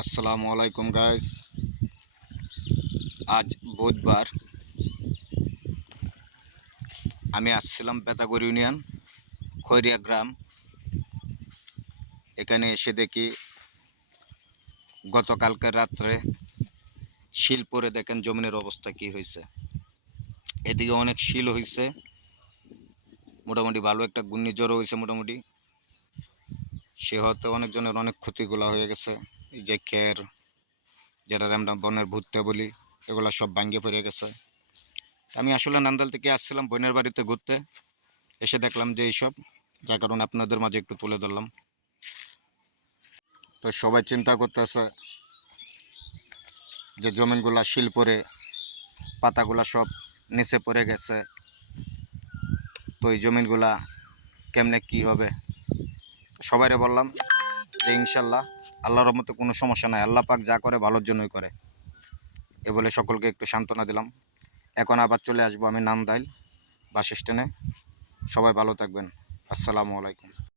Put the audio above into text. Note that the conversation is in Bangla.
আসসালামু আলাইকুম গাইস। আজ বুধবার। আমি আসছিলাম বেতাগর ইউনিয়ন খৈরিয়া গ্রাম। এখানে এসে দেখি গতকালকের রাত্রে শিল পরে দেখেন জমিনের অবস্থা কি হয়েছে। এদিকে অনেক শিল হয়েছে, মোটামুটি ভালো একটা ঘূর্ণিঝড়ও হয়েছে। মোটামুটি সে হতে অনেকজনের অনেক ক্ষতিগুলো হয়ে গেছে। এই যে খের, যেটা আমরা বনের ভুট্টে বলি, এগুলো সব ভাঙ্গে পড়ে গেছে। আমি আসলে নান্দাল থেকে আসছিলাম বোনের বাড়িতে ঘুরতে, এসে দেখলাম যে এইসব, যার কারণে আপনাদের মাঝে একটু তুলে ধরলাম। তো সবাই চিন্তা করতেছে যে জমিনগুলা শিল পরে পাতাগুলা সব নিচে পড়ে গেছে, তো এই জমিনগুলা কেমনে কি হবে। সবাইরে বললাম যে ইনশাল্লাহ আল্লাহর রহমতে কোনো সমস্যা নাই, আল্লাহ পাক যা করে ভালোর জন্যই করে, এ বলে সকলকে একটু সান্ত্বনা দিলাম। এখন আবার চলে আসবো আমি নান্দাইল বাস স্ট্যান্ডে। সবাই ভালো থাকবেন। আসসালামু আলাইকুম।